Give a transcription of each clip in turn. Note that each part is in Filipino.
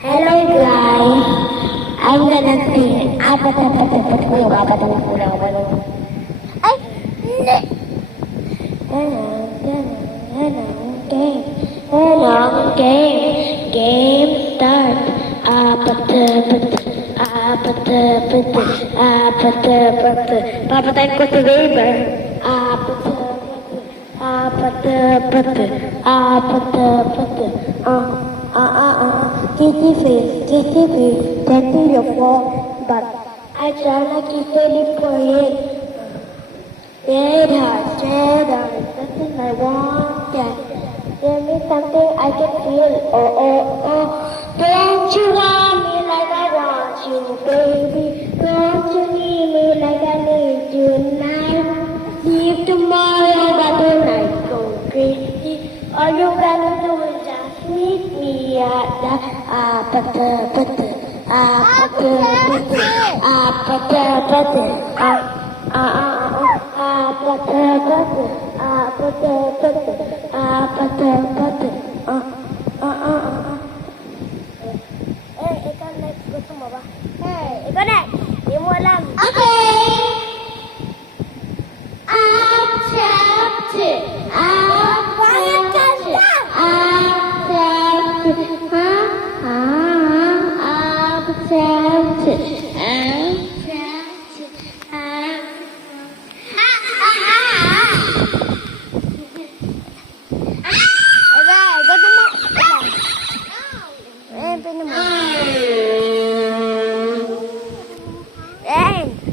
Hello guys, I'm gonna sing apat na kulang ba? Ay, hindi. Game start. Papatayin ko si Weber. Kissy face, taking your phone, but I try to keep it for it. Sweetheart, nothing I want. Give me something I can feel. Oh. Don't you want me like I want you, baby? Don't you need me like I need you tonight? Leave tomorrow, but tonight go crazy. All you gotta do is just meet me at the ikaw na, gusto mo ba? Ikaw na, di mo alam. Okay!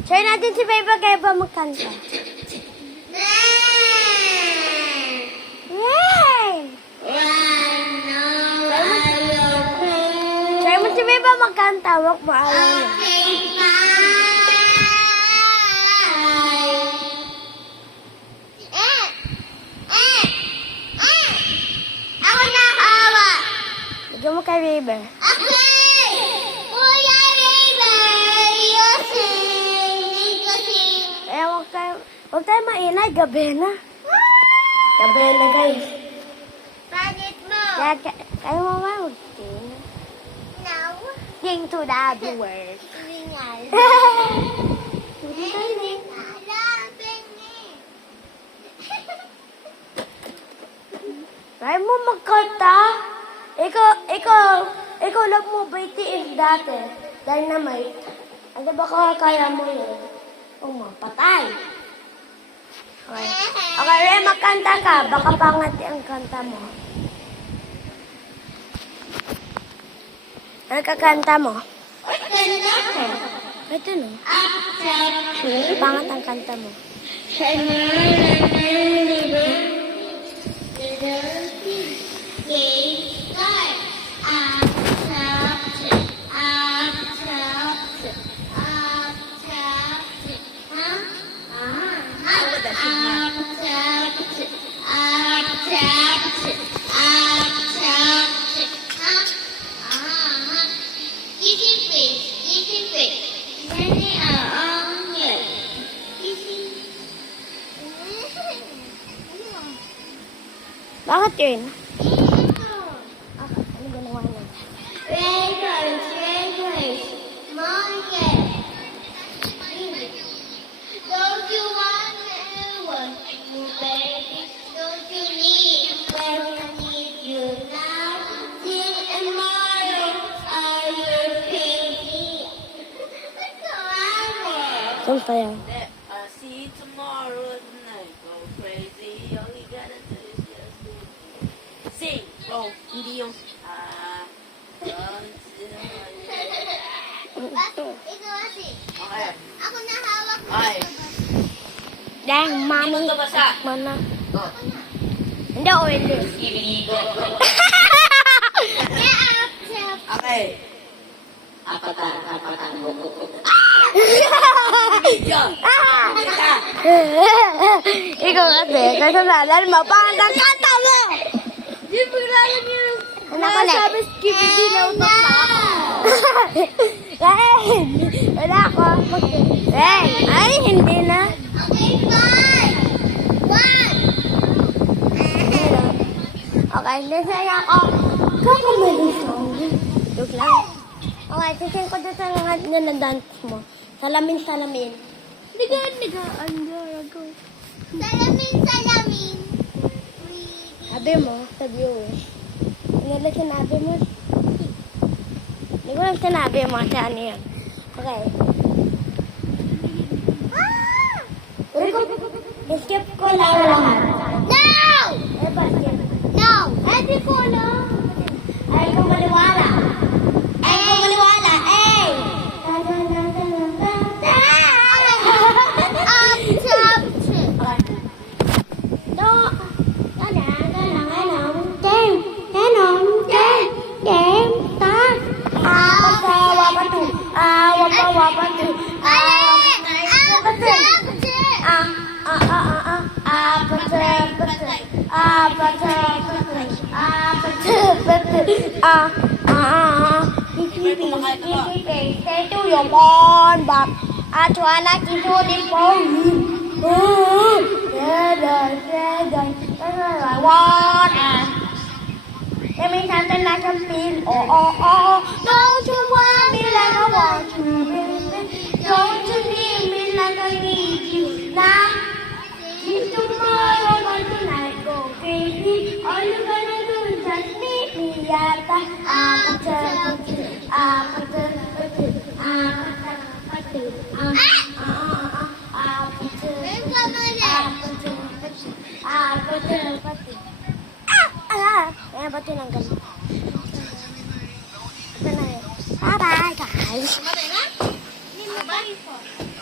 Try natin si Beba kaya ba magkanta? Try mo si Beba magkanta, wag mo alam na. Ako na hawa. Bigyan mo kay Beba. Huwag tayo mainay, gabi na. Gabi na, guys. Bakit mo? Kayo mo ba mag-sing? No. Sing to the viewers. Ringal. Kaya mo magkanta? Ikaw lang mo ba itiis dati? Dynamite. Ano ba kaya mo yun? O mapatay. Okay, Ray, magkanta ka. Baka pangati ang kanta mo. Ano kakanta mo? Ito no. Pangat ang kanta mo. Bakit yun? Ano ginawa niya? Don't you want anyone, baby? Don't you need where I need you now? Till tomorrow, are you crazy? Saan pa yan? I see tomorrow night go crazy. All you gotta do is just sing. Oh, hindi yung Ito kasi. Okay. Ako na hawak mo. Okay. Dahil mami. Hindi mo ito basa. Mana. Oh. Hindi ako hindi. Ibig-igo. Okay. Apatan. Ikaw kasi, kasalanan mo, parang ang kanta mo! Di ba lang yun? Sabi, skibidi na utot pa ako. Wala ako. Ay, hindi na. Okay, bye! Bye! Okay, nasaya ako. Kakamali song. Joke lang. Okay, sising ko dito sa mga na-dance mo. Salamin. Liga. Go. Salamin. Sabi mo, sa viewers. Ano lang sinabi mo? Hindi ko lang sinabi mo kasi ano yan. Okay. Skip ko lang lahat. No! Eh, bakit? No! Hindi ko alam. Ay, kung maliwala. Eh! No! Say to your born back. I try not to do this for you. I want. Let me something like a feel. Oh. Don't you want me like I want you, baby? Don't you need me like I need you now? If tomorrow or tonight go crazy, all you gonna do is just meet me at the Ayan, ba't yun ang ganun? Bye-bye, guys.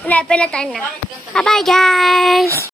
Wala, pinatay na. Bye-bye, guys.